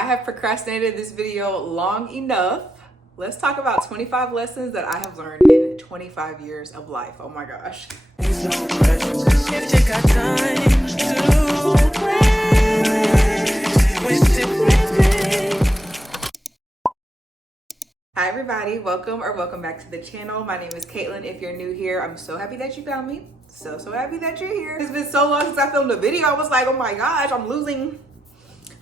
I have procrastinated this video long enough. Let's talk about 25 lessons that I have learned in 25 years of life. Oh my gosh. Hi everybody, welcome back to the channel. My name is Kaitlyn. If you're new here, I'm so happy that you found me. So happy that you're here. It's been so long since I filmed a video. I was like, oh my gosh, I'm losing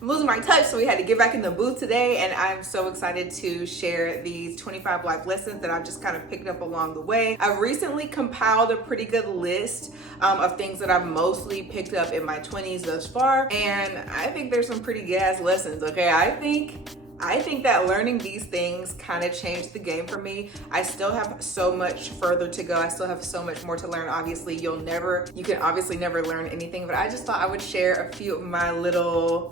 my touch. So we had to get back in the booth today, and I'm so excited to share these 25 life lessons that I've just kind of picked up along the way. I've recently compiled a pretty good list of things that I've mostly picked up in my 20s thus far, and I think there's some pretty gas lessons, okay? I think that learning these things kind of changed the game for me. I still have so much further to go. I still have so much more to learn. Obviously, you can obviously never learn anything, but I just thought I would share a few of my little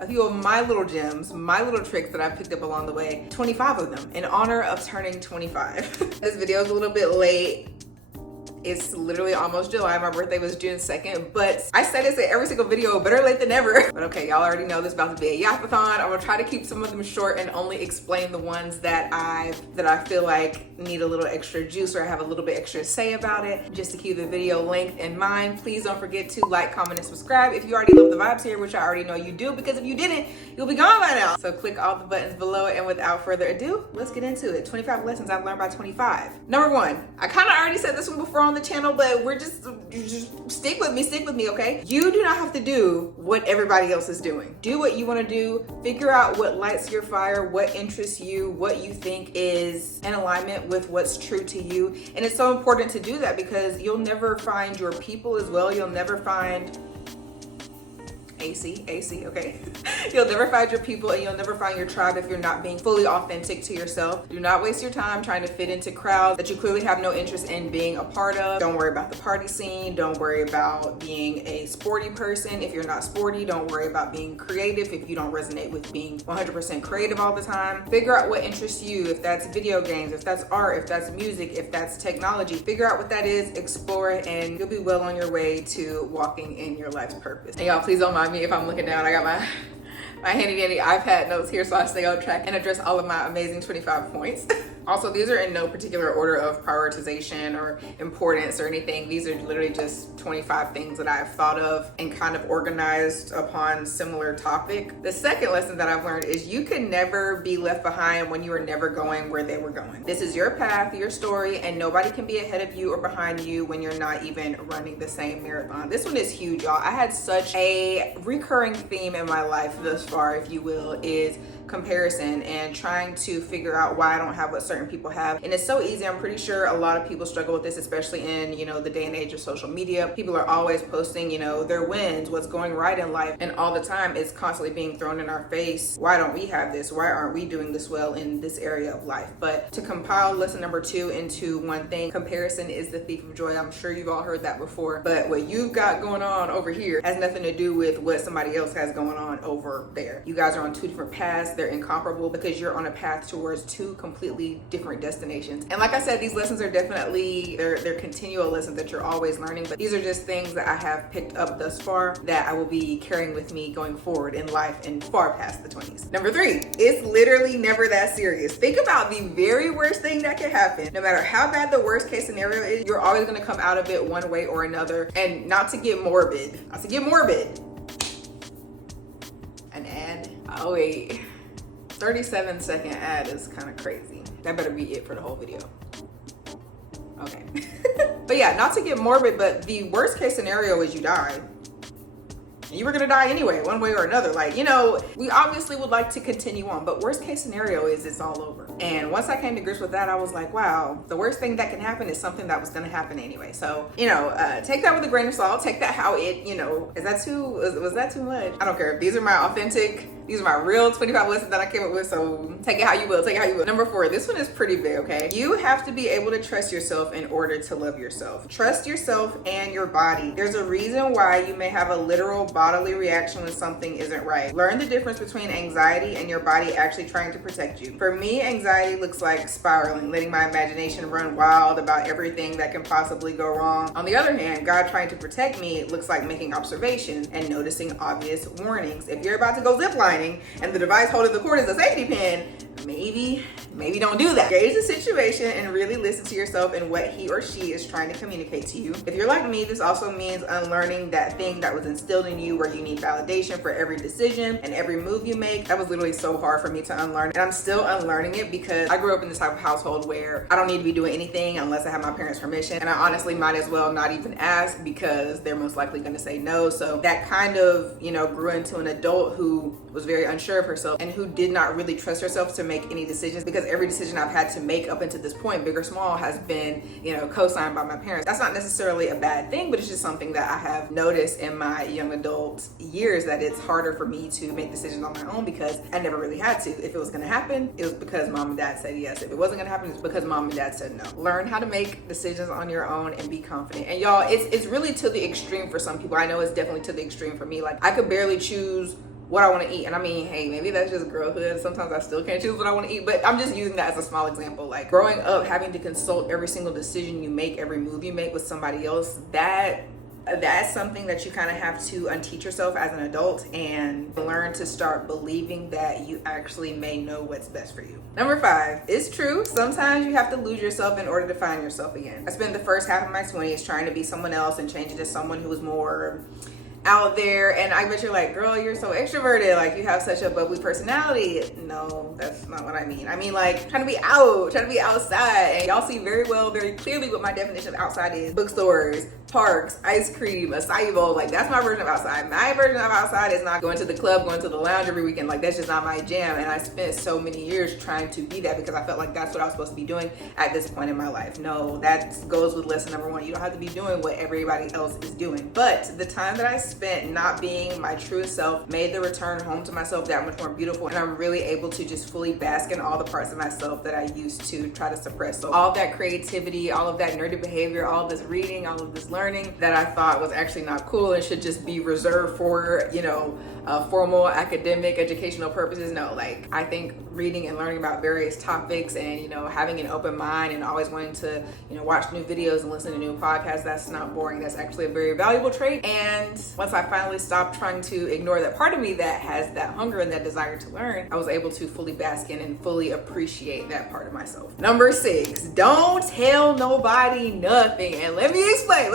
gems, my little tricks that I picked up along the way. 25 of them in honor of turning 25. This video is a little bit late. It's literally almost July. My birthday was June 2nd, but I say this in every single video, better late than never. But okay, y'all already know this is about to be a yapathon. I'm gonna try to keep some of them short and only explain the ones that I feel like need a little extra juice or I have a little bit extra to say about it. Just to keep the video length in mind, please don't forget to like, comment, and subscribe if you already love the vibes here, which I already know you do, because if you didn't, you'll be gone by now. So click all the buttons below, and without further ado, let's get into it. 25 lessons I've learned by 25. Number one, I kind of already said this one before on the channel, but you just stick with me, okay? You do not have to do what everybody else is doing. Do what you want to do. Figure out what lights your fire, what interests you, what you think is in alignment with what's true to you. And it's so important to do that because you'll never find your people as well. You'll never find AC, okay? You'll never find your people and you'll never find your tribe if you're not being fully authentic to yourself. Do not waste your time trying to fit into crowds that you clearly have no interest in being a part of. Don't worry about the party scene. Don't worry about being a sporty person if you're not sporty. Don't worry about being creative if you don't resonate with being 100% creative all the time. Figure out what interests you, if that's video games, if that's art, if that's music, if that's technology. Figure out what that is, explore it, and you'll be well on your way to walking in your life's purpose. And y'all, please don't mind me if I'm looking down. I got my handy dandy iPad notes here so I stay on track and address all of my amazing 25 points. Also, these are in no particular order of prioritization or importance or anything. These are literally just 25 things that I've thought of and kind of organized upon similar topic. The second lesson that I've learned is you can never be left behind when you are never going where they were going. This is your path, your story, and nobody can be ahead of you or behind you when you're not even running the same marathon. This one is huge, y'all. I had such a recurring theme in my life thus far, if you will, is comparison and trying to figure out why I don't have what certain people have. And it's so easy. I'm pretty sure a lot of people struggle with this, especially in, the day and age of social media. People are always posting, their wins, what's going right in life. And all the time it's constantly being thrown in our face. Why don't we have this? Why aren't we doing this well in this area of life? But to compile lesson number 2 into one thing, comparison is the thief of joy. I'm sure you've all heard that before, but what you've got going on over here has nothing to do with what somebody else has going on over there. You guys are on two different paths. They're incomparable because you're on a path towards two completely different destinations. And like I said, these lessons are definitely, they're continual lessons that you're always learning, but these are just things that I have picked up thus far that I will be carrying with me going forward in life and far past the 20s. Number 3, it's literally never that serious. Think about the very worst thing that can happen. No matter how bad the worst case scenario is, you're always gonna come out of it one way or another. And not to get morbid, an ad. Oh wait, 37-second ad is kind of crazy. That better be it for the whole video. Okay. But yeah, not to get morbid, but the worst case scenario is you die. You were gonna die anyway, one way or another. We obviously would like to continue on, but worst case scenario is it's all over. And once I came to grips with that, I was like, wow, the worst thing that can happen is something that was gonna happen anyway. So, take that with a grain of salt. Take that how it, was that too much? I don't care. These are my authentic, these are my real 25 lessons that I came up with, so take it how you will, Number 4, this one is pretty big, okay? You have to be able to trust yourself in order to love yourself. Trust yourself and your body. There's a reason why you may have a literal bodily reaction when something isn't right. Learn the difference between anxiety and your body actually trying to protect you. For me, anxiety looks like spiraling, letting my imagination run wild about everything that can possibly go wrong. On the other hand, God trying to protect me looks like making observations and noticing obvious warnings. If you're about to go zipline, shining and the device holding the cord is a safety pin, maybe don't do that. Gauge the situation and really listen to yourself and what he or she is trying to communicate to you. If you're like me, this also means unlearning that thing that was instilled in you where you need validation for every decision and every move you make. That was literally so hard for me to unlearn, and I'm still unlearning it because I grew up in this type of household where I don't need to be doing anything unless I have my parents' permission, and I honestly might as well not even ask because they're most likely going to say no. So that kind of, grew into an adult who was very unsure of herself and who did not really trust herself to make any decisions, because every decision I've had to make up until this point, big or small, has been, co-signed by my parents. That's not necessarily a bad thing, but it's just something that I have noticed in my young adult years, that it's harder for me to make decisions on my own because I never really had to. If it was gonna happen, it was because mom and dad said yes. If it wasn't gonna happen, it's because mom and dad said no. Learn how to make decisions on your own and be confident. And y'all, it's really to the extreme for some people. I know it's definitely to the extreme for me. Like, I could barely choose what I want to eat. And I mean, hey, maybe that's just girlhood. Sometimes I still can't choose what I want to eat, but I'm just using that as a small example. Like, growing up, having to consult every single decision you make, every move you make with somebody else, that's something that you kind of have to unteach yourself as an adult and learn to start believing that you actually may know what's best for you. Number 5, it's true. Sometimes you have to lose yourself in order to find yourself again. I spent the first half of my 20s trying to be someone else and change into someone who was more out there, and I bet you're like, girl, you're so extroverted, like you have such a bubbly personality. No, that's not what I mean. I mean, like, trying to be outside, and y'all see very clearly what my definition of outside is. Bookstores, parks, ice cream, acai bowl. Like, that's my version of outside. My version of outside is not going to the club, going to the lounge every weekend. Like, that's just not my jam, and I spent so many years trying to be that because I felt like that's what I was supposed to be doing at this point in my life. No, that goes with lesson number 1. You don't have to be doing what everybody else is doing. But the time that I spent not being my true self made the return home to myself that much more beautiful, and I'm really able to just fully bask in all the parts of myself that I used to try to suppress. So all of that creativity, all of that nerdy behavior, all of this reading, all of this learning that I thought was actually not cool and should just be reserved for, formal academic educational purposes. No, like, I think reading and learning about various topics and, having an open mind and always wanting to, watch new videos and listen to new podcasts, that's not boring. That's actually a very valuable trait. And once I finally stopped trying to ignore that part of me that has that hunger and that desire to learn, I was able to fully bask in and fully appreciate that part of myself. Number 6, don't tell nobody nothing. And let me explain.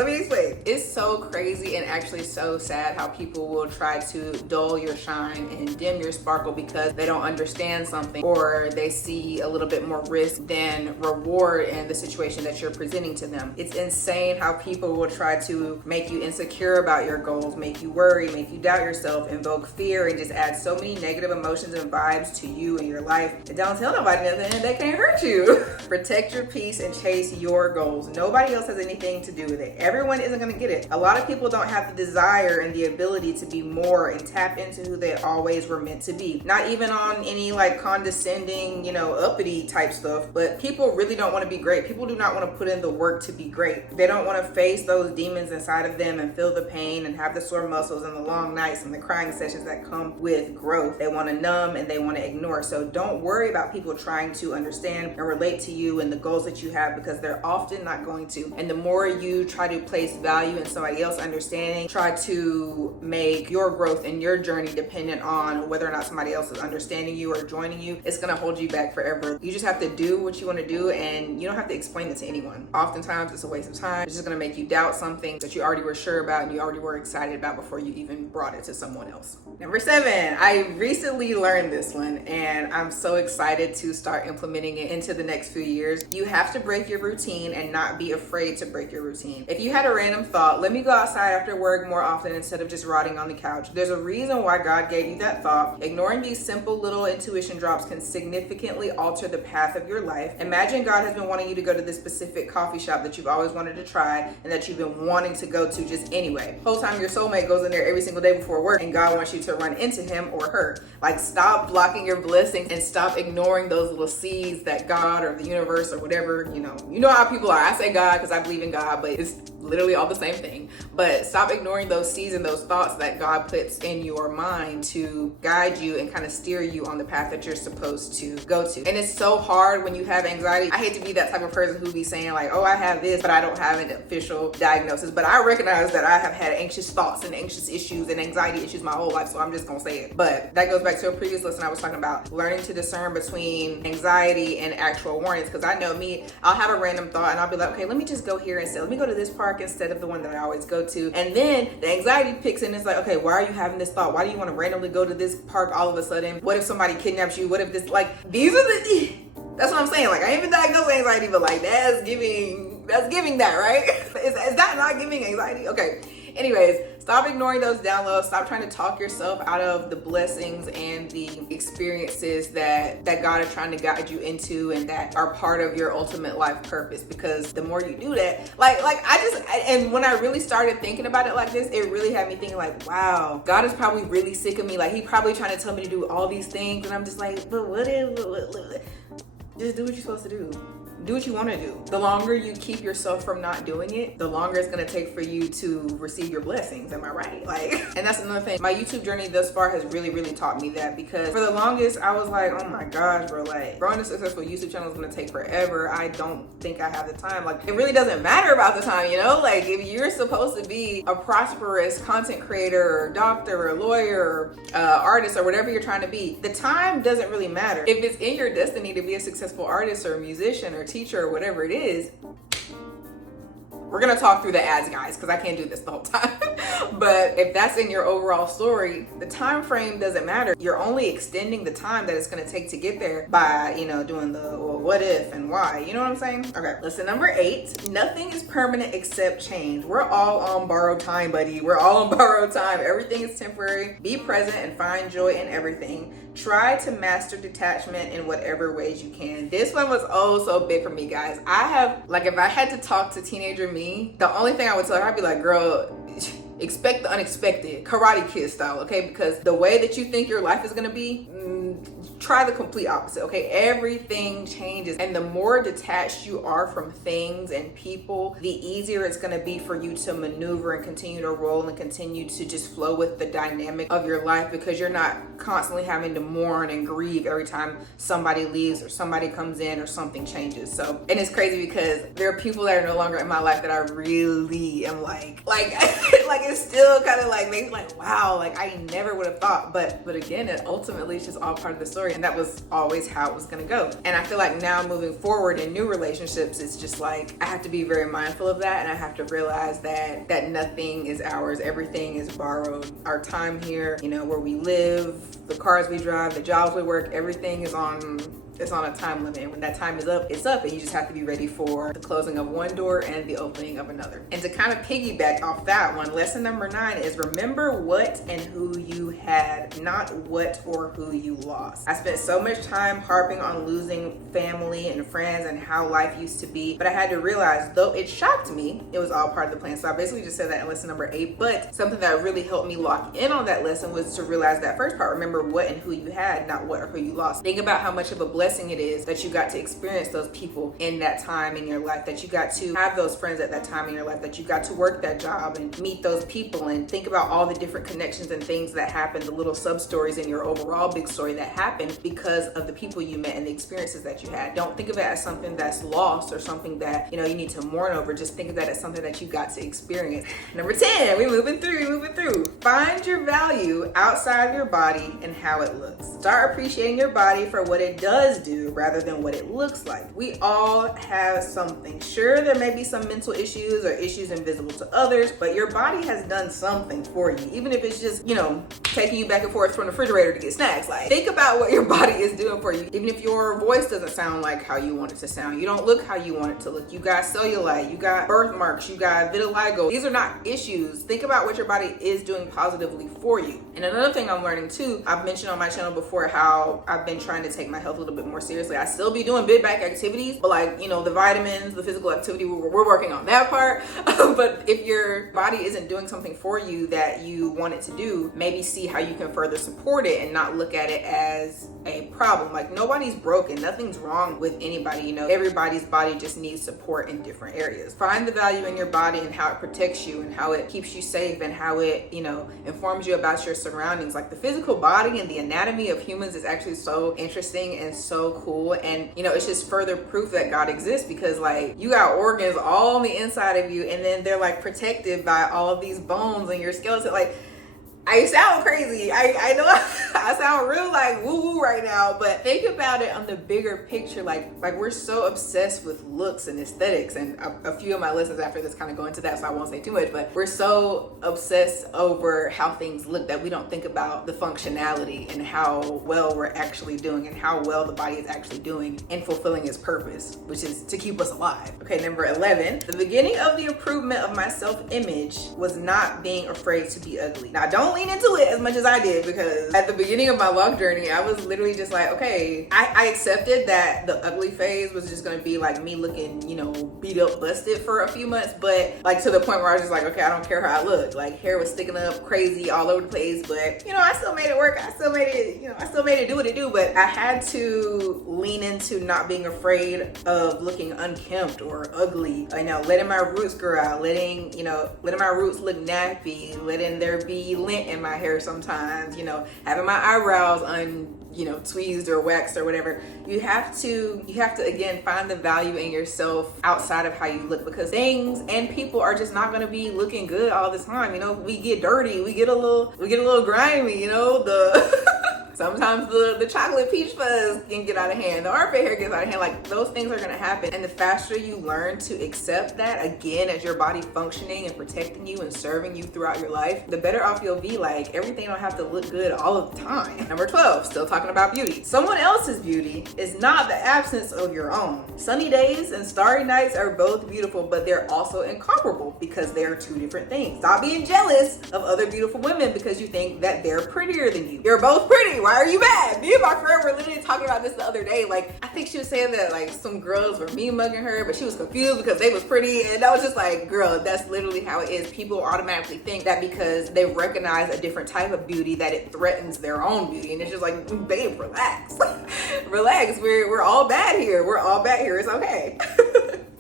It's so crazy and actually so sad how people will try to dull your shine and dim your sparkle because they don't understand something, or they see a little bit more risk than reward in the situation that you're presenting to them. It's insane how people will try to make you insecure about your goals, make you worry, make you doubt yourself, invoke fear, and just add so many negative emotions and vibes to you and your life. And don't tell nobody nothing, they can't hurt you. Protect your peace and chase your goals. Nobody else has anything to do with it. Everyone isn't going to get it. A lot of people don't have the desire and the ability to be more and tap into who they always were meant to be. Not even on any like condescending, uppity type stuff, but people really don't want to be great. People do not want to put in the work to be great. They don't want to face those demons inside of them and feel the pain and have the sore muscles and the long nights and the crying sessions that come with growth. They want to numb and they want to ignore. So don't worry about people trying to understand and relate to you and the goals that you have, because they're often not going to. And the more you try to place value in somebody else understanding, try to make your growth and your journey dependent on whether or not somebody else is understanding you or joining you, it's going to hold you back forever. You just have to do what you want to do, and you don't have to explain it to anyone. Oftentimes it's a waste of time. It's just going to make you doubt something that you already were sure about and you already were excited about before you even brought it to someone else. Number 7, I recently learned this one and I'm so excited to start implementing it into the next few years. You have to break your routine and not be afraid to break your routine. If you had a random thought, let me go outside after work more often instead of just rotting on the couch, there's a reason why God gave you that thought. Ignoring these simple little intuition drops can significantly alter the path of your life. Imagine God has been wanting you to go to this specific coffee shop that you've always wanted to try and that you've been wanting to go to just anyway. Whole time your soulmate goes in there every single day before work and God wants you to run into him or her. Like, stop blocking your blessings and stop ignoring those little seeds that God or the universe or whatever, you know how people are. I say God because I believe in God, but it's literally all the same thing. But stop ignoring those seeds and those thoughts that God puts in your mind to guide you and kind of steer you on the path that you're supposed to go to. And it's so hard when you have anxiety. I hate to be that type of person who be saying like, oh, I have this, but I don't have an official diagnosis. But I recognize that I have had anxious thoughts and anxious issues and anxiety issues my whole life, so I'm just gonna say it. But that goes back to a previous lesson I was talking about, learning to discern between anxiety and actual warnings. Because I know me, I'll have a random thought and I'll be like, okay, let me just go here instead. Let me go to this park instead of the one that I always go to. And then the anxiety picks in. It's like, okay, why are you having this thought? Why do you want to randomly go to this park all of a sudden? What if somebody kidnaps you? What if this, like, these are the, that's what I'm saying. Like, I ain't even diagnosed with anxiety, but like, that's giving that, right? Is that not giving anxiety? Okay. Anyways, stop ignoring those downloads. Stop trying to talk yourself out of the blessings and the experiences that God is trying to guide you into and that are part of your ultimate life purpose. Because the more you do that, and when I really started thinking about it like this, it really had me thinking like, wow, God is probably really sick of me. Like, he probably trying to tell me to do all these things. And I'm just like, but what if, just do what you're supposed to do. Do what you want to do. The longer you keep yourself from not doing it, the longer it's going to take for you to receive your blessings. Am I right? Like, and that's another thing. My YouTube journey thus far has really, really taught me that, because for the longest I was like, oh my gosh, bro, like growing a successful YouTube channel is going to take forever. I don't think I have the time. Like, it really doesn't matter about the time, you know? Like, if you're supposed to be a prosperous content creator or doctor or lawyer or artist or whatever you're trying to be, the time doesn't really matter. If it's in your destiny to be a successful artist or a musician or teacher or whatever it is, we're gonna talk through the ads, guys, because I can't do this the whole time. But if that's in your overall story, the time frame doesn't matter. You're only extending the time that it's gonna take to get there by, you know, doing the well, what if and why. You know what I'm saying? Okay, lesson number 8. Nothing is permanent except change. We're all on borrowed time, buddy. We're all on borrowed time. Everything is temporary. Be present and find joy in everything. Try to master detachment in whatever ways you can. This one was oh so big for me, guys. I have, like, if I had to talk to teenager me, the only thing I would tell her, I'd be like, girl, expect the unexpected, Karate Kid style, okay? Because the way that you think your life is gonna be, try the complete opposite, okay? Everything changes, and the more detached you are from things and people, the easier it's gonna be for you to maneuver and continue to roll and continue to just flow with the dynamic of your life, because you're not constantly having to mourn and grieve every time somebody leaves or somebody comes in or something changes. So, and it's crazy because there are people that are no longer in my life that I really am like it's still kind of like makes me like, wow, like I never would have thought. But again, it ultimately is just all part of the story, and that was always how it was gonna go. And I feel like now moving forward in new relationships, it's just like I have to be very mindful of that, and I have to realize that nothing is ours. Everything is borrowed. Our time here, you know, where we live, the cars we drive, the jobs we work, everything is on a time limit. And when that time is up, it's up, and you just have to be ready for the closing of one door and the opening of another. And to kind of piggyback off that one, lesson number 9 is remember what and who you had, not what or who you lost. I spent so much time harping on losing family and friends and how life used to be, but I had to realize, though it shocked me, it was all part of the plan. So I basically just said that in lesson number 8, but something that really helped me lock in on that lesson was to realize that first part, remember what and who you had, not what or who you lost. Think about how much of a blessing it is that you got to experience those people in that time in your life, that you got to have those friends at that time in your life, that you got to work that job and meet those people, and think about all the different connections and things that happened, the little sub stories in your overall big story that happened because of the people you met and the experiences that you had. Don't think of it as something that's lost or something that, you know, you need to mourn over. Just think of that as something that you got to experience. Number 10, we're moving through. Find your value outside of your body and how it looks. Start appreciating your body for what it does do rather than what it looks like. We all have something. Sure, there may be some mental issues or issues invisible to others, but your body has done something for you, even if it's just, you know, taking you back and forth from the refrigerator to get snacks. Like, think about what your body is doing for you. Even if your voice doesn't sound like how you want it to sound, you don't look how you want it to look, you got cellulite, you got birthmarks, you got vitiligo. These are not issues. Think about what your body is doing positively for you. And another thing I'm learning too, I've mentioned on my channel before how I've been trying to take my health a little bit more seriously. I still be doing big back activities, but like, you know, the vitamins, the physical activity, we're working on that part. But if your body isn't doing something for you that you want it to do, maybe see how you can further support it and not look at it as a problem. Like, nobody's broken, nothing's wrong with anybody, you know. Everybody's body just needs support in different areas. Find the value in your body and how it protects you and how it keeps you safe and how it, you know, informs you about your surroundings. Like, the physical body and the anatomy of humans is actually so interesting and so cool, and you know, it's just further proof that God exists, because like, you got organs all on the inside of you, and then they're like protected by all of these bones in your skeleton. Like, I sound crazy. I know I sound real like woo-woo right now, but think about it on the bigger picture. Like we're so obsessed with looks and aesthetics, and a few of my lessons after this kind of go into that, so I won't say too much, but we're so obsessed over how things look that we don't think about the functionality and how well we're actually doing and how well the body is actually doing in fulfilling its purpose, which is to keep us alive. Okay, number 11, the beginning of the improvement of my self-image was not being afraid to be ugly. Now, don't lean into it as much as I did, because at the beginning of my log journey, I was literally just like, okay, I accepted that the ugly phase was just gonna be like me looking, you know, beat up, busted for a few months, but like to the point where I was just like, okay, I don't care how I look. Like, hair was sticking up crazy all over the place, but you know, I still made it work. I still made it, you know, I still made it do what it do, but I had to lean into not being afraid of looking unkempt or ugly. You know, letting my roots grow out, letting my roots look nappy, letting there be lint in my hair sometimes, you know, having my eyebrows tweezed or waxed or whatever. You have to again find the value in yourself outside of how you look, because things and people are just not going to be looking good all the time. You know, we get dirty, we get a little grimy, you know, sometimes the chocolate peach fuzz can get out of hand, the armpit hair gets out of hand. Like, those things are gonna happen, and the faster you learn to accept that, again, as your body functioning and protecting you and serving you throughout your life, the better off you'll be. Like, everything don't have to look good all of the time. Number 12, still talking about beauty. Someone else's beauty is not the absence of your own. Sunny days and starry nights are both beautiful, but they're also incomparable because they are two different things. Stop being jealous of other beautiful women because you think that they're prettier than you. You're both pretty. Why are you mad? Me and my friend were literally talking about this the other day. Like, I think she was saying that like some girls were mean mugging her, but she was confused because they was pretty, and I was just like, girl, that's literally how it is. People automatically think that because they recognize a different type of beauty that it threatens their own beauty, and it's just like, babe, relax. Relax. We're all bad here. We're all bad here. It's okay.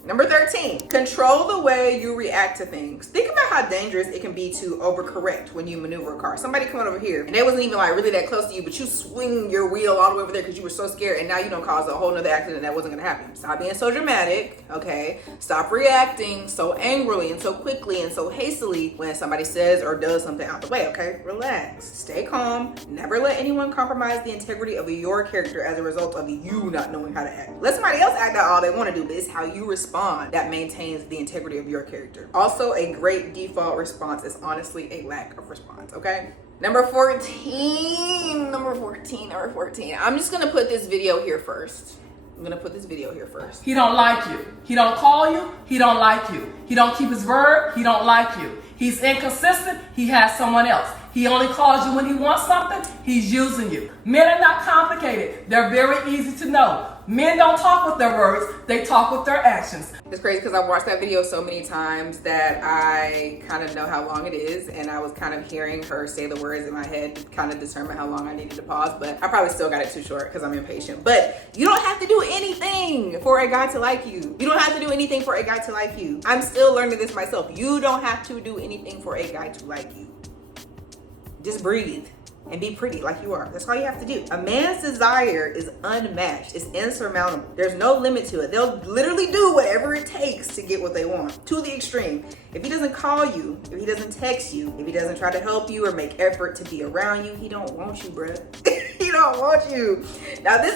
Number 13, control the way you react to things. Think about how dangerous it can be to overcorrect when you maneuver a car. Somebody coming over here and they wasn't even like really that close to you, but you swing your wheel all the way over there because you were so scared, and now you don't cause a whole nother accident that wasn't gonna happen. Stop being so dramatic, okay? Stop reacting so angrily and so quickly and so hastily when somebody says or does something out the way, okay? Relax, stay calm. Never let anyone compromise the integrity of your character as a result of you not knowing how to act. Let somebody else act out all they wanna do, but it's how you respond that maintains the integrity of your character. Also, a great default response is honestly a lack of response, okay? Number 14. I'm just gonna put this video here first. He don't like you. He don't call you. He don't like you. He don't keep his word. He don't like you. He's inconsistent. He has someone else. He only calls you when he wants something. He's using you. Men are not complicated. They're very easy to know. Men don't talk with their words. They talk with their actions. It's crazy because I've watched that video so many times that I kind of know how long it is, and I was kind of hearing her say the words in my head to kind of determine how long I needed to pause, but I probably still got it too short because I'm impatient. But you don't have to do anything for a guy to like you. You don't have to do anything for a guy to like you. I'm still learning this myself. You don't have to do anything for a guy to like you. Just breathe and be pretty like you are. That's all you have to do. A man's desire is unmatched. It's insurmountable. There's no limit to it. They'll literally do whatever it takes to get what they want, to the extreme. If he doesn't call you, if he doesn't text you, if he doesn't try to help you or make effort to be around you, he don't want you, bruh. He don't want you. Now, this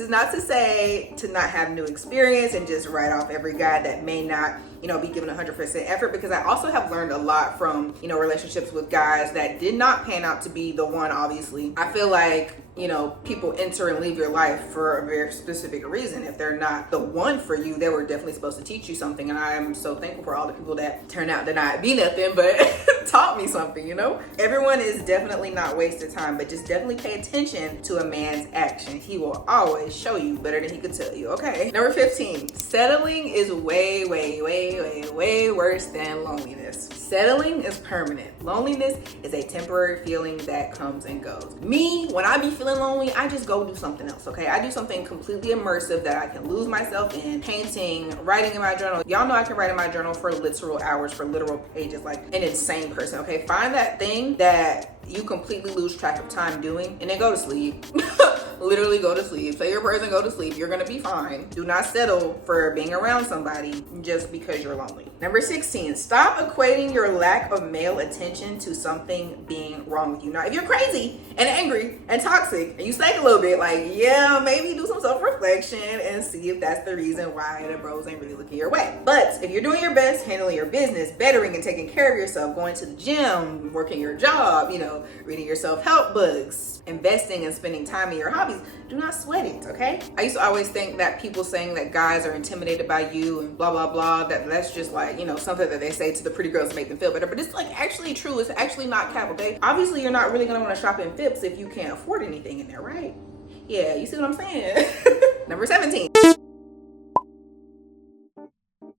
is not to say to not have new experience and just write off every guy that may not, be given 100% effort, because I also have learned a lot from, relationships with guys that did not pan out to be the one, obviously. I feel like, people enter and leave your life for a very specific reason. If they're not the one for you, they were definitely supposed to teach you something. And I am so thankful for all the people that turn out to not be nothing, but taught me something, you know? Everyone is definitely not wasted time, but just definitely pay attention to a man's actions. He will always show you better than he could tell you, okay? Number 15, settling is way worse than loneliness. Settling is permanent. Loneliness is a temporary feeling that comes and goes. Me, when I be feeling lonely, I just go do something else, okay? I do something completely immersive that I can lose myself in, painting, writing in my journal. Y'all know I can write in my journal for literal hours, for literal pages, like an insane person, okay? Find that thing that you completely lose track of time doing and then go to sleep. Literally go to sleep. Say your prayers and go to sleep. You're gonna be fine. Do not settle for being around somebody just because you're lonely. Number 16, stop equating your lack of male attention to something being wrong with you. Now, if you're crazy and angry and toxic and you stink a little bit, like, yeah, maybe do some self-reflection and see if that's the reason why the bros ain't really looking your way. But if you're doing your best, handling your business, bettering and taking care of yourself, going to the gym, working your job, you know, reading your self-help books, investing and spending time in your hobbies, do not sweat it, okay? I used to always think that people saying that guys are intimidated by you and blah, blah, blah, that's just like, you know, something that they say to the pretty girls to make them feel better, but it's like actually true. It's actually not cap, okay? Obviously, you're not really gonna wanna shop in Phipps if you can't afford anything in there, right? Yeah, you see what I'm saying? Number 17.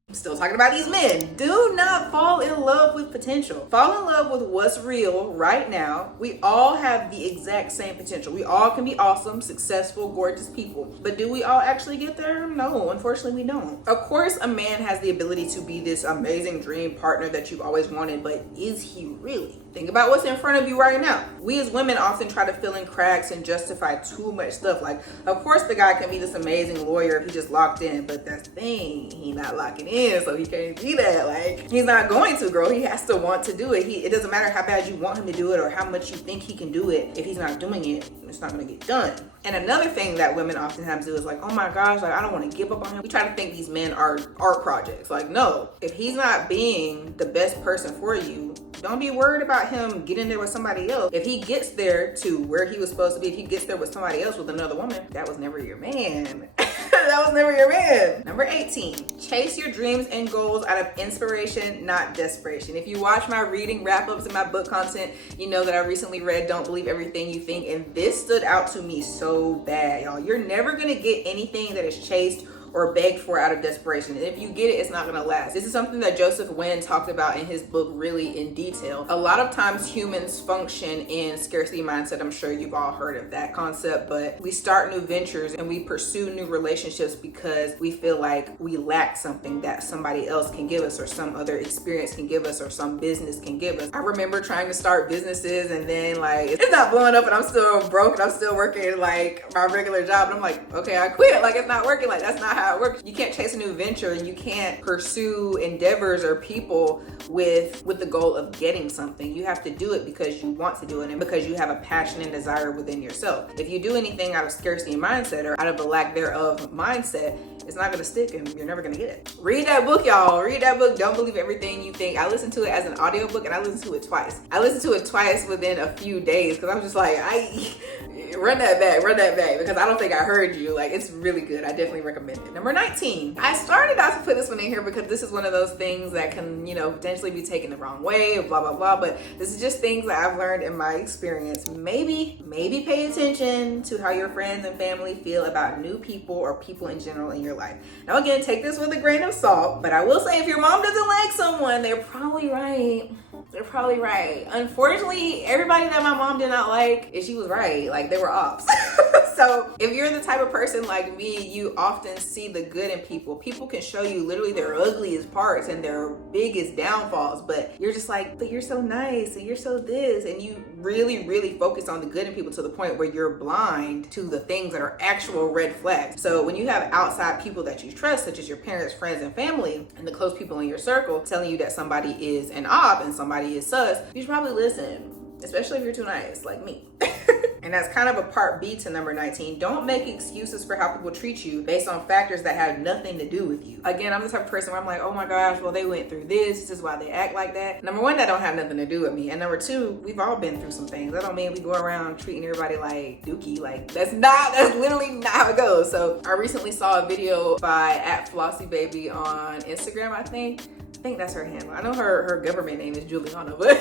I'm still talking about these men. Do not fall in love with potential. Fall in love with what's real right now. We all have the exact same potential. We all can be awesome, successful, gorgeous people. But do we all actually get there? No, unfortunately we don't. Of course, a man has the ability to be this amazing dream partner that you've always wanted, but is he really? Think about what's in front of you right now. We as women often try to fill in cracks and justify too much stuff. Like, of course the guy can be this amazing lawyer if he just locked in, but that's the thing, he not locking in, so he can't be that. Like, he's not going to, girl. He has to want to do it. It doesn't matter how bad you want him to do it or how much you think he can do it. If he's not doing it, it's not gonna get done. And another thing that women oftentimes do is like, oh my gosh, like I don't want to give up on him. We try to think these men are art projects. Like, no, if he's not being the best person for you, don't be worried about him getting there with somebody else. If he gets there to where he was supposed to be, if he gets there with somebody else, with another woman, that was never your man. That was never your man. Number 18, chase your dreams and goals out of inspiration, not desperation. If you watch my reading wrap-ups and my book content, you know that I recently read Don't Believe Everything You Think, and this stood out to me so bad, y'all. You're never gonna get anything that is chased or begged for out of desperation. And if you get it, it's not gonna last. This is something that Joseph Wynn talked about in his book really in detail. A lot of times humans function in scarcity mindset. I'm sure you've all heard of that concept, but we start new ventures and we pursue new relationships because we feel like we lack something that somebody else can give us or some other experience can give us or some business can give us. I remember trying to start businesses and then like, it's not blowing up and I'm still broke and I'm still working like my regular job. And I'm like, okay, I quit. Like, it's not working. Like, that's not how it works. You can't chase a new venture and you can't pursue endeavors or people with the goal of getting something. You have to do it because you want to do it and because you have a passion and desire within yourself. If you do anything out of scarcity mindset or out of the lack thereof mindset, it's not gonna stick and you're never gonna get it. Read that book, y'all. Read that book, Don't Believe Everything You Think. I listened to it as an audiobook and I listened to it twice. I listened to it twice within a few days because I was just like, run that back because I don't think I heard you. Like, it's really good. I definitely recommend it. Number 19. I started out to put this one in here because this is one of those things that can, you know, potentially be taken the wrong way or blah, blah, blah. But this is just things that I've learned in my experience. Maybe pay attention to how your friends and family feel about new people or people in general in your life. Now, again, take this with a grain of salt, but I will say if your mom doesn't like someone, they're probably right. They're probably right. Unfortunately, everybody that my mom did not like, she was right. Like, they were ops. So if you're the type of person like me, you often see the good in people. People can show you literally their ugliest parts and their biggest downfalls, but you're just like, but you're so nice and you're so this, and you really focus on the good in people to the point where you're blind to the things that are actual red flags. So when you have outside people that you trust, such as your parents, friends, and family, and the close people in your circle telling you that somebody is an op and somebody is sus, you should probably listen, especially if you're too nice like me. And that's kind of a part B to number 19. Don't make excuses for how people treat you based on factors that have nothing to do with you. Again, I'm the type of person where I'm like, oh my gosh, well, they went through this is why they act like that. Number one, that don't have nothing to do with me. And number two, we've all been through some things. That don't mean we go around treating everybody like dookie. Like, that's literally not how it goes. So I recently saw a video by @FlossyBaby on Instagram, I think think that's her handle. I know her government name is Juliana, but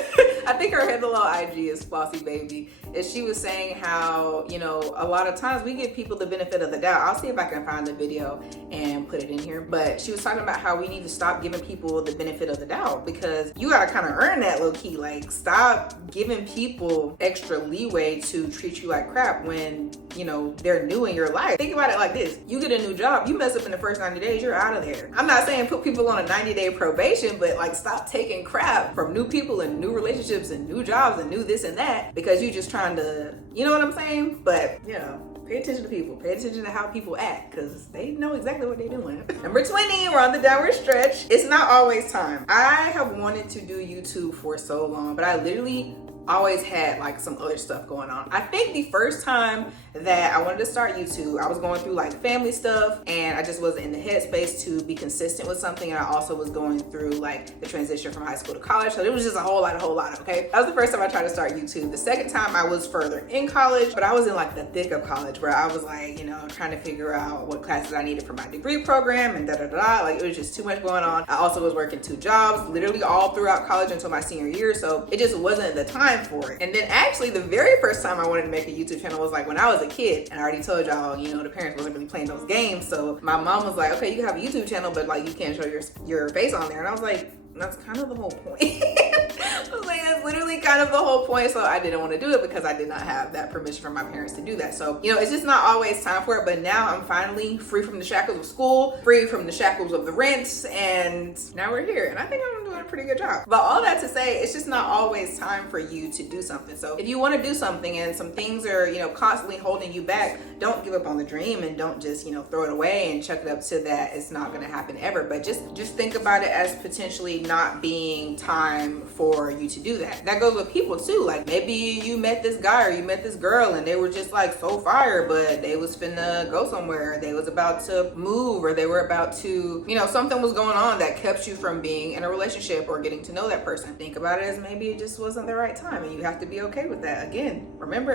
I think her handle on IG is Flossy Baby. And she was saying how, you know, a lot of times we give people the benefit of the doubt. I'll see if I can find the video and put it in here. But she was talking about how we need to stop giving people the benefit of the doubt, because you gotta kind of earn that low key. Like, stop giving people extra leeway to treat you like crap when, you know, they're new in your life. Think about it like this. You get a new job, you mess up in the first 90 days, you're out of there. I'm not saying put people on a 90-day probation, but like, stop taking crap from new people and new relationships and new jobs and new this and that because you just trying to, you know what I'm saying? But, you know, pay attention to people. Pay attention to how people act, because they know exactly what they're doing. Number 20, we're on the downward stretch. It's not always time. I have wanted to do YouTube for so long, but I literally always had like some other stuff going on. I think the first time that I wanted to start YouTube, I was going through like family stuff and I just wasn't in the headspace to be consistent with something. And I also was going through like the transition from high school to college. So it was just a whole lot, okay? That was the first time I tried to start YouTube. The second time I was further in college, but I was in like the thick of college where I was like, you know, trying to figure out what classes I needed for my degree program and da-da-da-da. Like, it was just too much going on. I also was working 2 jobs, literally all throughout college until my senior year. So it just wasn't the time for it. And then actually the very first time I wanted to make a YouTube channel was like when I was a kid. And I already told y'all, you know, the parents wasn't really playing those games. So my mom was like, okay, you can have a YouTube channel, but like you can't show your face on there. And I was like, that's kind of the whole point. I was like, that's literally kind of the whole point. So I didn't want to do it because I did not have that permission from my parents to do that. So, you know, it's just not always time for it. But now I'm finally free from the shackles of school, free from the shackles of the rents, and now we're here. And I think I'm doing a pretty good job. But all that to say, it's just not always time for you to do something. So if you want to do something and some things are, you know, constantly holding you back, don't give up on the dream and don't just, you know, throw it away and chuck it up to that it's not going to happen ever. But just think about it as potentially not being time for you to do that. That goes with people too. Like, maybe you met this guy or you met this girl and they were just like so fire, but they was finna go somewhere, they was about to move, or they were about to, you know, something was going on that kept you from being in a relationship or getting to know that person. Think about it as maybe it just wasn't the right time, and you have to be okay with that. Again, remember,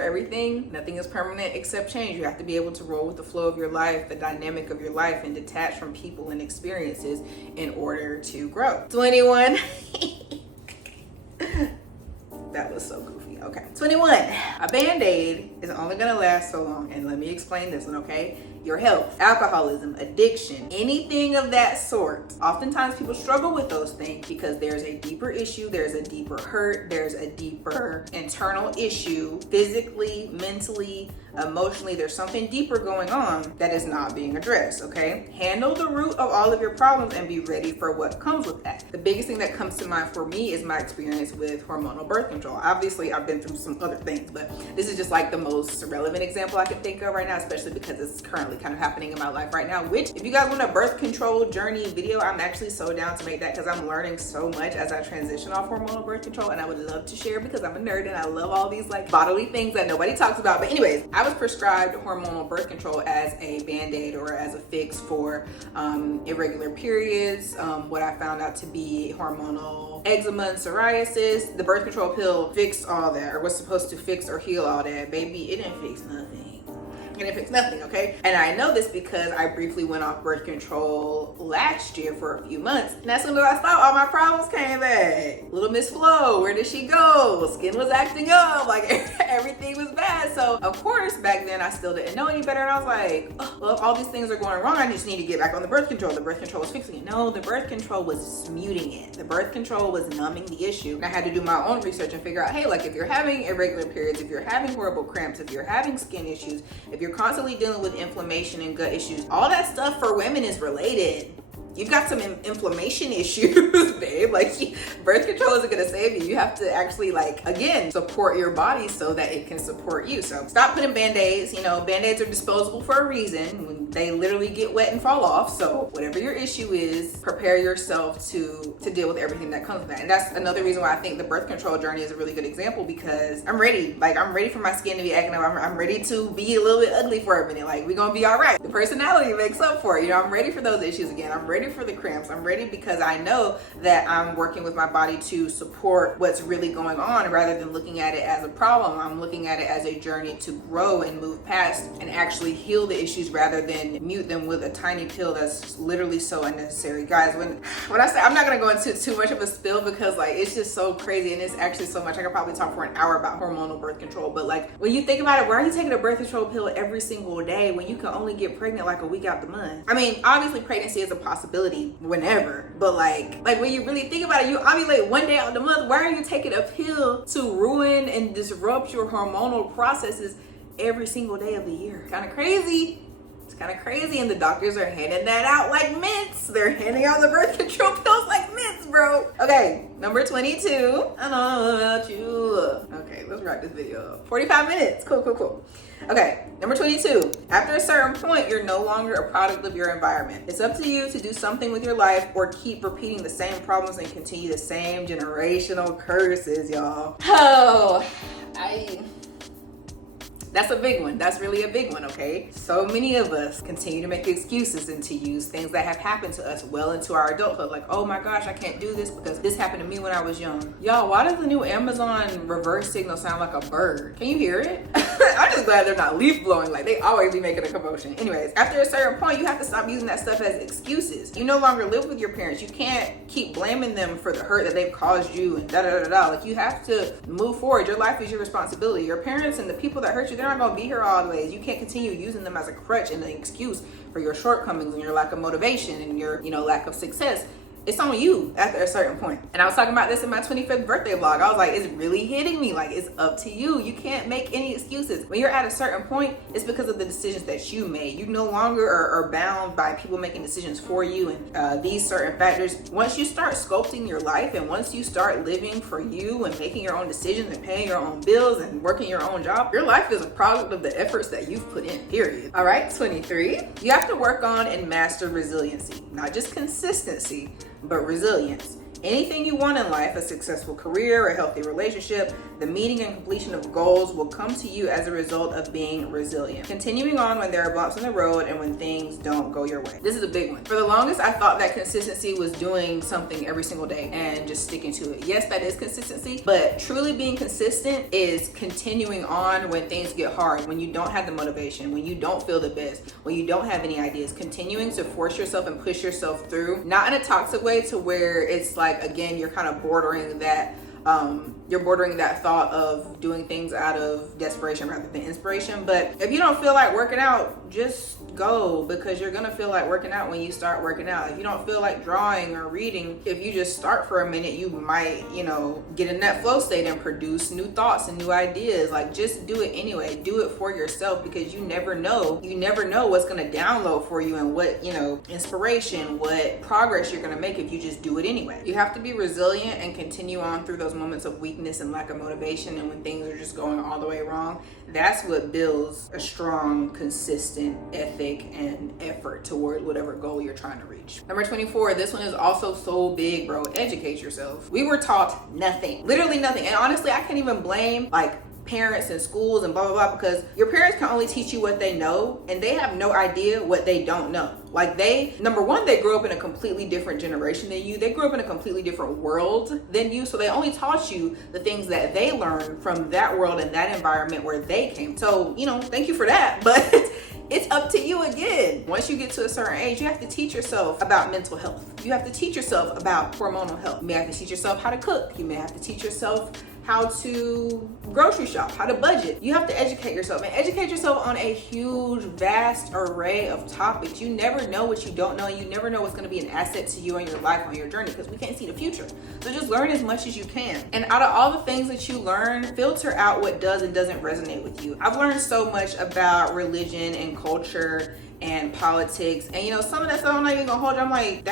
nothing is permanent except change. You have to be able to roll with the flow of your life, the dynamic of your life, and detach from people and experiences in order to grow. 21. That was so goofy. Okay. 21. A band-aid is only gonna last so long. And let me explain this one, okay? Your health, alcoholism, addiction, anything of that sort. Oftentimes people struggle with those things because there's a deeper issue, there's a deeper hurt, there's a deeper internal issue, physically, mentally, emotionally. There's something deeper going on that is not being addressed, okay? Handle the root of all of your problems and be ready for what comes with that. The biggest thing that comes to mind for me is my experience with hormonal birth control. Obviously, I've been through some other things, but this is just like the most relevant example I can think of right now, especially because it's currently kind of happening in my life right now, which if you guys want a birth control journey video, I'm actually so down to make that because I'm learning so much as I transition off hormonal birth control, and I would love to share because I'm a nerd and I love all these like bodily things that nobody talks about. But anyways, I was prescribed hormonal birth control as a band-aid or as a fix for irregular periods, what I found out to be hormonal eczema and psoriasis. The birth control pill fixed all that, or was supposed to fix or heal all that. Baby, it didn't fix nothing. And it fixed nothing, okay? And I know this because I briefly went off birth control last year for a few months. And as soon as I stopped, all my problems came back. Little Miss Flo, where did she go? Skin was acting up, like everything was bad. So of course, back then I still didn't know any better. And I was like, oh, well, if all these things are going wrong, I just need to get back on the birth control. The birth control was fixing it. No, the birth control was muting it. The birth control was numbing the issue. And I had to do my own research and figure out, hey, like if you're having irregular periods, if you're having horrible cramps, if you're having skin issues, if you're constantly dealing with inflammation and gut issues, all that stuff for women is related. You've got some inflammation issues, babe. Like, birth control isn't gonna save you. You have to actually, like, again, support your body so that it can support you. So stop putting band-aids. You know, band-aids are disposable for a reason. They literally get wet and fall off. So whatever your issue is, prepare yourself to deal with everything that comes with that. And that's another reason why I think the birth control journey is a really good example, because I'm ready. Like, I'm ready for my skin to be acting up. I'm ready to be a little bit ugly for a minute. Like, we're gonna be all right. The personality makes up for it. You know, I'm ready for those issues again. I'm ready for the cramps. I'm ready because I know that I'm working with my body to support what's really going on rather than looking at it as a problem. I'm looking at it as a journey to grow and move past and actually heal the issues rather than mute them with a tiny pill that's literally so unnecessary. Guys, when I say, I'm not gonna go into too much of a spill because like it's just so crazy and it's actually so much. I could probably talk for an hour about hormonal birth control, but like when you think about it, why are you taking a birth control pill every single day when you can only get pregnant like a week out the month? I mean, obviously pregnancy is a possibility whenever, but like when you really think about it, you ovulate one day out of the month. Why are you taking a pill to ruin and disrupt your hormonal processes every single day of the year? Kind of crazy. It's kind of crazy, and the doctors are handing that out like mints. They're handing out the birth control pills like mints, bro. Okay, number 22. I know about you. Okay, let's wrap this video up. 45 minutes. Cool. Okay, number 22. After a certain point, you're no longer a product of your environment. It's up to you to do something with your life or keep repeating the same problems and continue the same generational curses, y'all. Oh, that's a big one. That's really a big one, okay? So many of us continue to make excuses and to use things that have happened to us well into our adulthood. Like, oh my gosh, I can't do this because this happened to me when I was young. Y'all, why does the new Amazon reverse signal sound like a bird? Can you hear it? I'm just glad they're not leaf blowing. Like, they always be making a commotion. Anyways, after a certain point, you have to stop using that stuff as excuses. You no longer live with your parents. You can't keep blaming them for the hurt that they've caused you and da-da-da-da. Like, you have to move forward. Your life is your responsibility. Your parents and the people that hurt you, they're not gonna be here always. You can't continue using them as a crutch and an excuse for your shortcomings and your lack of motivation and your, lack of success. It's on you after a certain point. And I was talking about this in my 25th birthday vlog. I was like, it's really hitting me. Like, it's up to you. You can't make any excuses. When you're at a certain point, it's because of the decisions that you made. You no longer are bound by people making decisions for you and these certain factors. Once you start sculpting your life and once you start living for you and making your own decisions and paying your own bills and working your own job, your life is a product of the efforts that you've put in, period. All right, 23. You have to work on and master resiliency, not just consistency, but resilience. Anything you want in life, a successful career, a healthy relationship, the meeting and completion of goals will come to you as a result of being resilient. Continuing on when there are bumps in the road and when things don't go your way. This is a big one. For the longest, I thought that consistency was doing something every single day and just sticking to it. Yes, that is consistency, but truly being consistent is continuing on when things get hard, when you don't have the motivation, when you don't feel the best, when you don't have any ideas. Continuing to force yourself and push yourself through, not in a toxic way to where it's like, again, you're kind of bordering that thought of doing things out of desperation rather than inspiration. But if you don't feel like working out, just go, because you're gonna feel like working out when you start working out. If you don't feel like drawing or reading, if you just start for a minute, you might, get in that flow state and produce new thoughts and new ideas. Like, just do it anyway. Do it for yourself, because you never know what's gonna download for you and what, inspiration, what progress you're gonna make if you just do it anyway. You have to be resilient and continue on through those moments of weakness and lack of motivation, and when things are just going all the way wrong. That's what builds a strong, consistent ethic and effort toward whatever goal you're trying to reach. Number 24, this one is also so big, bro. Educate yourself. We were taught nothing, literally nothing. And honestly, I can't even blame parents and schools and blah, blah, blah, because your parents can only teach you what they know, and they have no idea what they don't know. Like, number one, they grew up in a completely different generation than you. They grew up in a completely different world than you. So they only taught you the things that they learned from that world and that environment where they came. So, thank you for that. But it's up to you again. Once you get to a certain age, you have to teach yourself about mental health. You have to teach yourself about hormonal health. You may have to teach yourself how to cook. You may have to teach yourself how to grocery shop, how to budget. You have to educate yourself, and educate yourself on a huge, vast array of topics. You never know what you don't know, and you never know what's going to be an asset to you in your life on your journey, because we can't see the future. So just learn as much as you can. And out of all the things that you learn, filter out what does and doesn't resonate with you. I've learned so much about religion and culture and politics, and some of that stuff I'm not even gonna hold you. I'm like,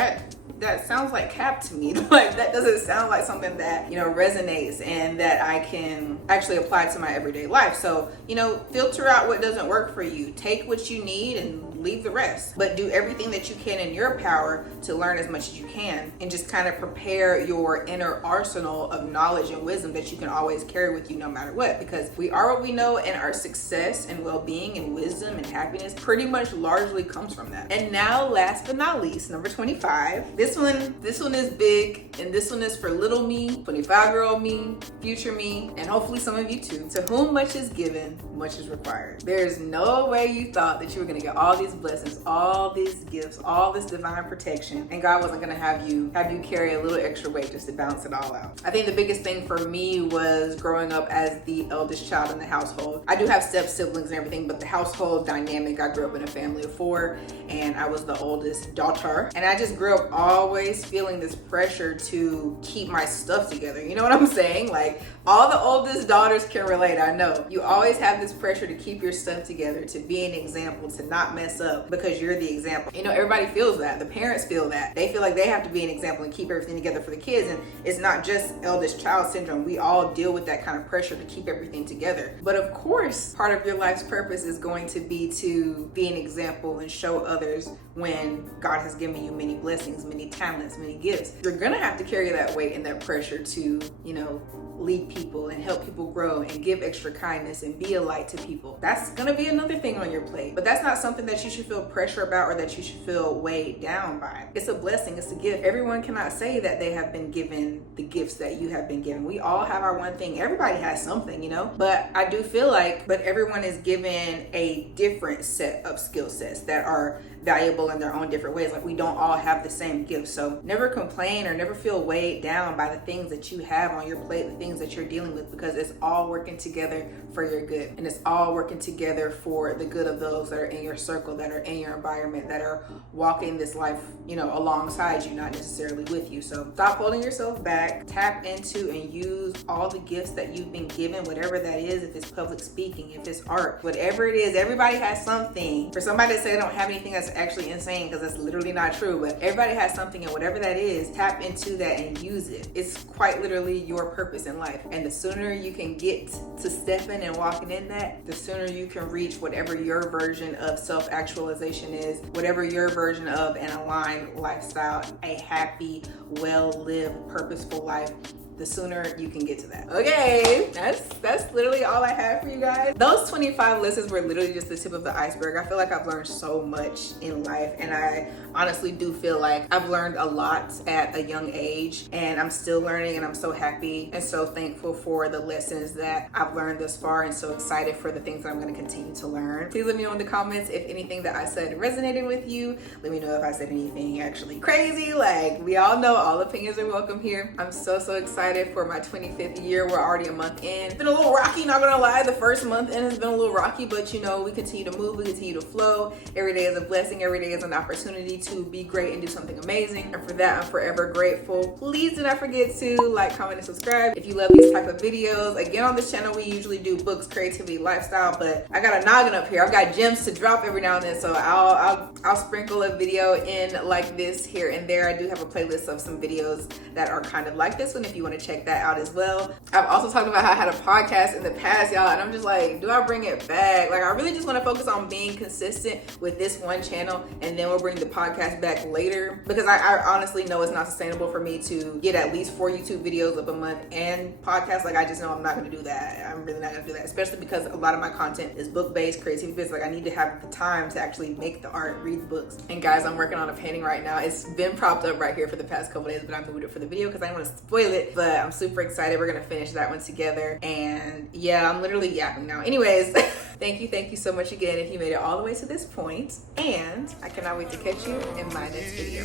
that sounds like cap to me. Like, that doesn't sound like something that, you know, resonates and that I can actually apply to my everyday life. So, you know, filter out what doesn't work for you. Take what you need and leave the rest. But do everything that you can in your power to learn as much as you can, and just kind of prepare your inner arsenal of knowledge and wisdom that you can always carry with you no matter what. Because we are what we know, and our success and well-being and wisdom and happiness pretty much largely comes from that. And now, last but not least, number 25. This one is big, and this one is for little me, 25-year-old me, future me, and hopefully some of you too. To whom much is given, much is required. There's no way you thought that you were gonna get all these blessings, all these gifts, all this divine protection, and God wasn't gonna have you carry a little extra weight just to balance it all out. I think the biggest thing for me was growing up as the eldest child in the household. I do have step siblings and everything, but the household dynamic, I grew up in a family of 4, and I was the oldest daughter. And I just grew up always feeling this pressure to keep my stuff together. You know what I'm saying? Like, all the oldest daughters can relate, I know. You always have this pressure to keep your stuff together, to be an example, to not mess up because you're the example. You know, everybody feels that. The parents feel that. They feel like they have to be an example and keep everything together for the kids. And it's not just eldest child syndrome. We all deal with that kind of pressure to keep everything together. But of course, part of your life's purpose is going to be to be an example and show others when God has given you many blessings, many talents, many gifts. You're gonna have to carry that weight and that pressure to, you know, lead people and help people grow and give extra kindness and be a light to people. That's gonna be another thing on your plate. But that's not something that you should feel pressure about or that you should feel weighed down by. It's a blessing, it's a gift. Everyone cannot say that they have been given the gifts that you have been given. We all have our one thing. Everybody has something, you know? But I do feel like, but everyone is given a different set of skill sets that are valuable in their own different ways. Like, we don't all have the same gifts. So never complain or never feel weighed down by the things that you have on your plate, the things that you're dealing with, because it's all working together for your good. And it's all working together for the good of those that are in your circle, that are in your environment, that are walking this life, you know, alongside you, not necessarily with you. So stop holding yourself back. Tap into and use all the gifts that you've been given, whatever that is. If it's public speaking, if it's art, whatever it is, everybody has something. For somebody to say they don't have anything, that's actually insane, because that's literally not true. But everybody has something, and whatever that is, tap into that and use it. It's quite literally your purpose in life. And the sooner you can get to stepping and walking in that, the sooner you can reach whatever your version of self-actualization is, whatever your version of an aligned lifestyle, a happy, well-lived, purposeful life. The sooner you can get to that. Okay, that's literally all I have for you guys. Those 25 lessons were literally just the tip of the iceberg. I feel like I've learned so much in life, and I honestly do feel like I've learned a lot at a young age, and I'm still learning, and I'm so happy and so thankful for the lessons that I've learned thus far, and so excited for the things that I'm going to continue to learn. Please let me know in the comments if anything that I said resonated with you. Let me know if I said anything actually crazy. Like, we all know all opinions are welcome here. I'm so excited for my 25th year. We're already a month in. It's been a little rocky, not gonna lie. The first month in has been a little rocky, but you know, we continue to move, we continue to flow. Every day is a blessing, every day is an opportunity to be great and do something amazing. And for that, I'm forever grateful. Please do not forget to like, comment, and subscribe if you love these type of videos. Again, on this channel, we usually do books, creativity, lifestyle, but I got a noggin up here. I've got gems to drop every now and then, so I'll sprinkle a video in like this here and there. I do have a playlist of some videos that are kind of like this one if you want to check that out as well. I've also talked about how I had a podcast in the past, y'all, and I'm just like, do I bring it back? Like, I really just want to focus on being consistent with this one channel, and then we'll bring the podcast back later, because I honestly know it's not sustainable for me to get at least 4 YouTube videos up a month and podcasts. Like, I just know I'm not going to do that. I'm really not going to do that, especially because a lot of my content is book-based, creativity-based. Like, I need to have the time to actually make the art, read the books. And guys, I'm working on a painting right now. It's been propped up right here for the past couple days, but I moved it for the video because I didn't want to spoil it. But I'm super excited. We're gonna finish that one together. And yeah, I'm literally yapping now. Anyways, thank you so much again if you made it all the way to this point. And I cannot wait to catch you in my next video.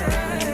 Bye.